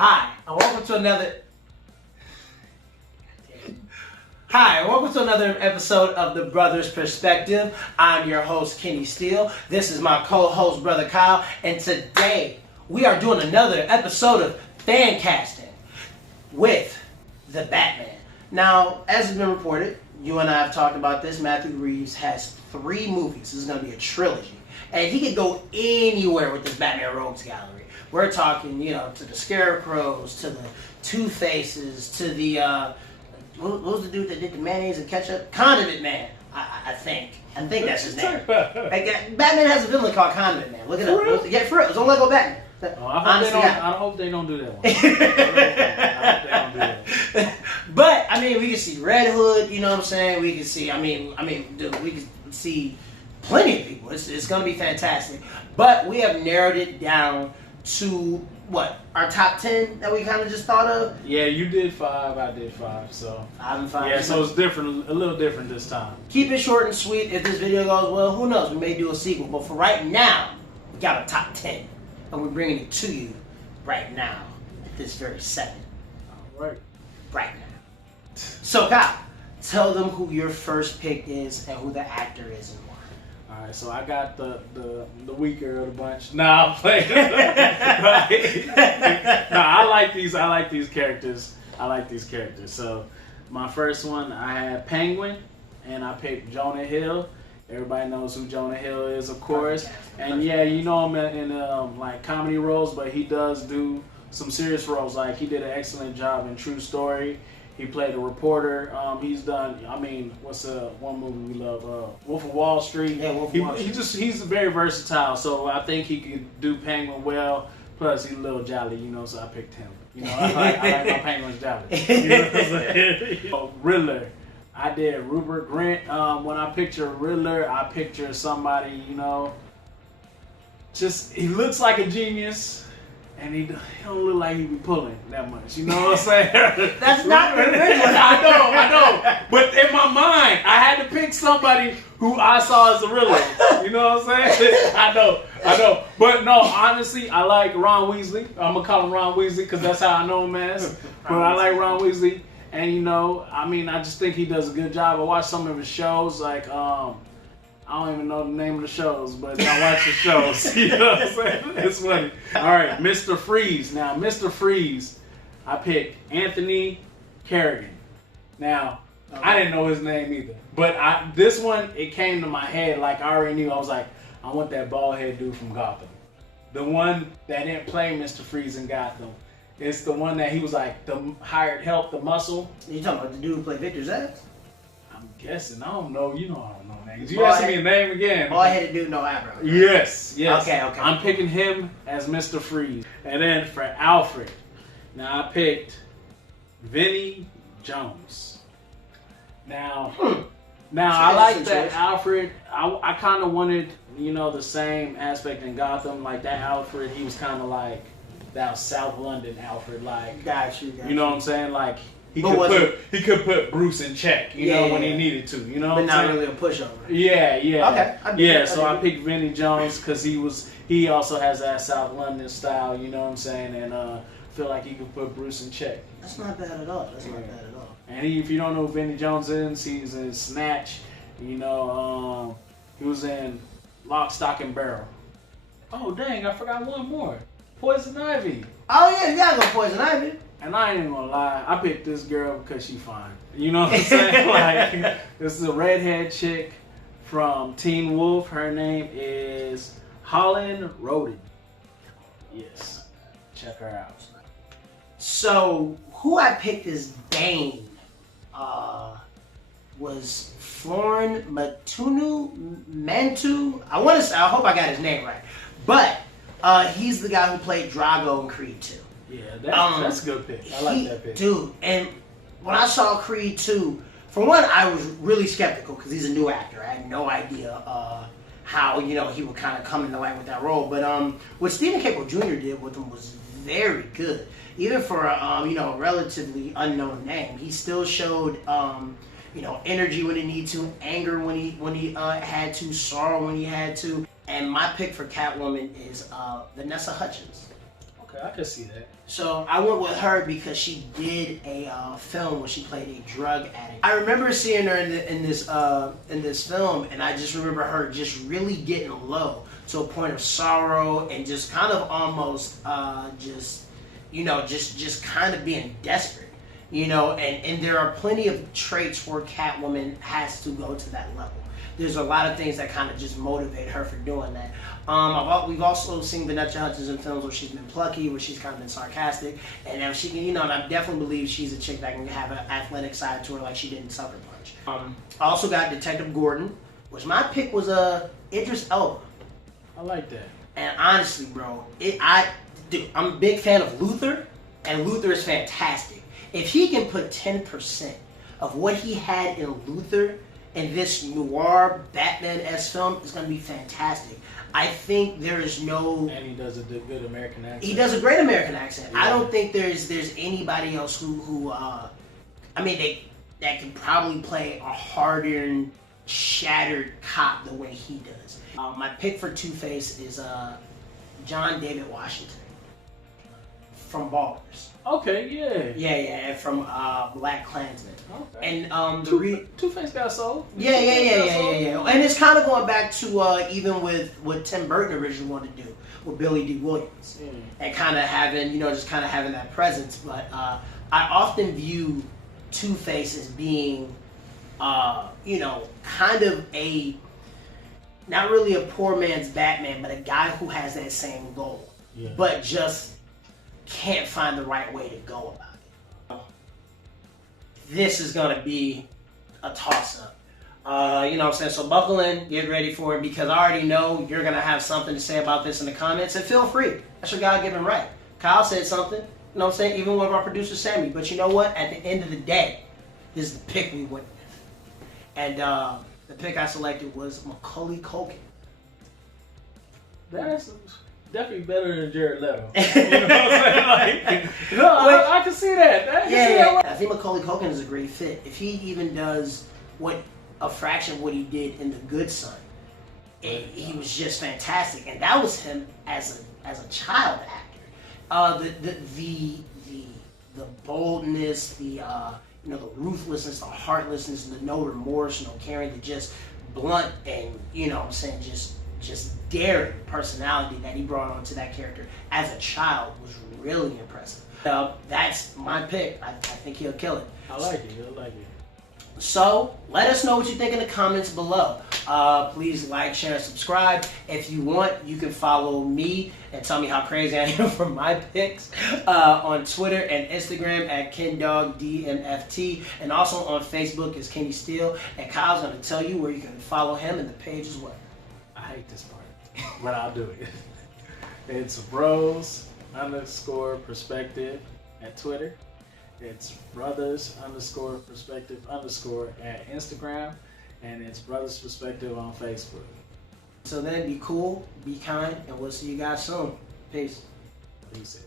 Hi, and welcome to another episode of The Brothers Perspective. I'm your host, Kenny Steele. This is my co-host, Brother Kyle, and today we are doing another episode of fan casting with the Batman. Now, as has been reported, you and I have talked about this. Matthew Reeves has 3 movies. This is going to be a trilogy, and he could go anywhere with this Batman Rogues Gallery. We're talking, to the Scarecrows, to the Two-Faces, to the, what was the dude that did the mayonnaise and ketchup? Condiment Man, I think. I think that's his name. Batman has a villain called Condiment Man. Look it up. Yeah, for real. It's on Lego Batman. I hope they don't do that one. I hope they don't do that. But, we can see Red Hood, you know what I'm saying? We can see, dude, we can see plenty of people. It's going to be fantastic. But we have narrowed it down to what? Our top 10 that we kind of just thought of? Yeah, you did 5, I did 5, so 5 and 5. Yeah, so it's different, a little different this time. Keep it short and sweet. If this video goes well, who knows? We may do a sequel. But for right now, we got a top 10. And we're bringing it to you right now at this very second. All right. Right now. So, Kyle, tell them who your first pick is and who the actor is and why. All right, so I got the weaker of the bunch. Nah, I'm playing. Right? Nah, I like these characters. So my first one, I had Penguin, and I picked Jonah Hill. Everybody knows who Jonah Hill is, of course. And yeah, you know him in like comedy roles, but he does do some serious roles. Like he did an excellent job in True Story. He played a reporter. He's done. What's one movie we love? Wolf of Wall Street. Yeah, Wolf of Wall Street. He's very versatile. So I think he could do Penguin well. Plus he's a little jolly, so I picked him. I like my Penguins jolly. You know what I'm saying? Riddler. I did Rupert Grint. When I picture Riddler, I picture somebody, just he looks like a genius. And he don't look like he be pulling that much. You know what I'm saying? That's not the original. I know. But in my mind, I had to pick somebody who I saw as a Riddler. You know what I'm saying? I know. But no, honestly, I like Ron Weasley. I'm going to call him Ron Weasley because that's how I know him as. But I like Ron Weasley. And, I just think he does a good job. I watch some of his shows, like, I don't even know the name of the shows, but I watch the shows. You know what I'm saying? It's funny. All right, Mr. Freeze. Now, Mr. Freeze, I picked Anthony Carrigan. Now, I didn't know his name either. But this one, it came to my head like I already knew. I was like, I want that bald head dude from Gotham. The one that didn't play Mr. Freeze in Gotham. It's the one that he was like the hired help, the muscle. You talking about the dude who played Victor's ass? I'm guessing. I don't know. I don't know names. You asking me a name again? Bald-headed dude, no eyebrows. Right? Yes. Okay. I'm picking him as Mr. Freeze. And then for Alfred, now I picked Vinnie Jones. Now I like that Alfred. I kind of wanted, the same aspect in Gotham. Like that Alfred, he was kind of like that South London Alfred. Like, got you. You know what I'm saying? Like, he could put Bruce in check, when he needed to, But not really a pushover. Yeah. Okay. So I picked Vinnie Jones because he also has that South London style, you know what I'm saying, and I feel like he could put Bruce in check. That's not bad at all. And if you don't know who Vinnie Jones is, he's in Snatch. He was in Lock, Stock, and Barrel. Oh dang, I forgot one more. Poison Ivy. Oh yeah, you gotta go Poison Ivy. And I ain't even gonna lie, I picked this girl because she fine. You know what I'm saying? Like, this is a redhead chick from Teen Wolf. Her name is Holland Roden. Yes, check her out. So, who I picked as Bane was Florian Munteanu. I hope I got his name right. But he's the guy who played Drago in Creed 2. Yeah, that's a good pick. I like that pick. Dude, and when I saw Creed 2, for one, I was really skeptical because he's a new actor. I had no idea how, he would kind of come into light with that role. But what Stephen Caple Jr. did with him was very good. Even for a relatively unknown name, he still showed energy when he needed to, anger when he had to, sorrow when he had to. And my pick for Catwoman is Vanessa Hudgens. Okay, I can see that. So I went with her because she did a film where she played a drug addict. I remember seeing her in this film, and I just remember her just really getting low to a point of sorrow and just kind of almost just kind of being desperate, and there are plenty of traits where Catwoman has to go to that level. There's a lot of things that kind of just motivate her for doing that. We've also seen Vanessa Hudgens in films where she's been plucky, where she's kind of been sarcastic, and now she can, and I definitely believe she's a chick that can have an athletic side to her like she did in Sucker Punch. I also got Detective Gordon, which my pick was Idris Elba. I like that. And honestly, bro, I'm a big fan of Luther, and Luther is fantastic. If he can put 10% of what he had in Luther in this noir Batman-esque film, it's going to be fantastic. I think there is no... And he does a good American accent. He does a great American accent. Yeah. I don't think there's anybody else who that can probably play a hardened, shattered cop the way he does. My pick for Two-Face is John David Washington from Ballers. Okay, yeah. Yeah, from Black Klansman. Okay. And Two-Face got soul. Yeah. And it's kind of going back to even with what Tim Burton originally wanted to do with Billy D. Williams, and kind of having having that presence. But I often view Two-Face as being, kind of a not really a poor man's Batman, but a guy who has that same goal, but just can't find the right way to go about it. This is going to be a toss-up. You know what I'm saying? So buckle in, get ready for it, because I already know you're going to have something to say about this in the comments, and feel free. That's your God-given right. Kyle said something, you know what I'm saying? Even one of our producers, Sammy. But you know what? At the end of the day, this is the pick we went with. And the pick I selected was Macaulay Culkin. That's definitely better than Jared Leto. You know what I'm saying? I can see that. I think Macaulay Culkin is a great fit. If he even does a fraction of what he did in The Good Son, he was just fantastic. And that was him as a child actor. The boldness, the ruthlessness, the heartlessness, the no remorse, no caring, the just blunt and just daring personality that he brought onto that character as a child was really impressive. That's my pick. I think he'll kill it. I like it. So let us know what you think in the comments below. Please like, share, and subscribe. If you want, you can follow me and tell me how crazy I am for my picks on Twitter and Instagram at KenDogDMFT, and also on Facebook as Kenny Steele. And Kyle's going to tell you where you can follow him, and the page as well. I hate this part, but I'll do it. It's bros_perspective at Twitter. It's brothers_perspective_ at Instagram, and it's brothers perspective on Facebook. So then, be cool, be kind, and we'll see you guys soon. Peace. Peace.